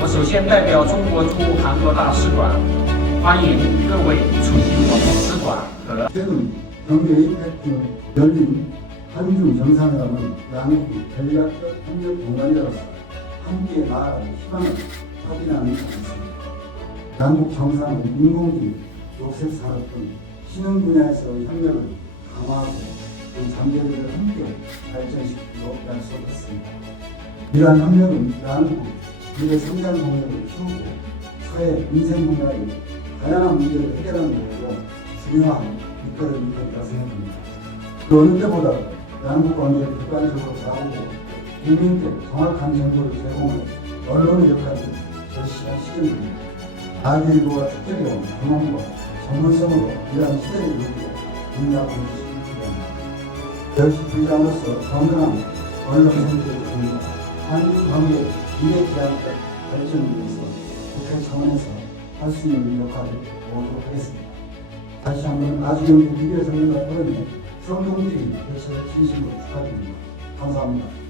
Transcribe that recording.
我首先代表中国驻韩国大使馆，欢迎各位出席我们使馆和 최근 경제의 팩트 열린 한중 정상회담은 양국이 전략적 협력 동반자로서 함께 나아갈 희망을 확인하는 것입니다. 양국 정상은 인공지능, 녹색 산업 등 신흥 분야에서의 협력을 강화하고 그 장벽을 함께 발전시키고 약속했습니다. 이러한 협력은 양국 미래 성장 동력을 키우고 사회 민생 분야의 다양한 문제를 해결하는 데에도 중요한 밑거름이 있다고 생각합니다. 그 어느 때보다 양국 관계를 객관적으로 바라보고 국민께 정확한 정보를 제공하는 언론의 역할이 절실한 시점입니다. 아기일보와 특별히 경험과 전문성으로 이러한 시대를 이루고 응답을 바랍니다. 역시 부장으로서 건강한 언론 생태를 통해 한국 관계 미래 지향적 발전을 위해서 국회 차원에서 할 수 있는 역할을 모두 하겠습니다. 다시 한번 아주경기 미래 정례가 포럼에 성공적인 개최를 진심으로 축하드립니다. 감사합니다.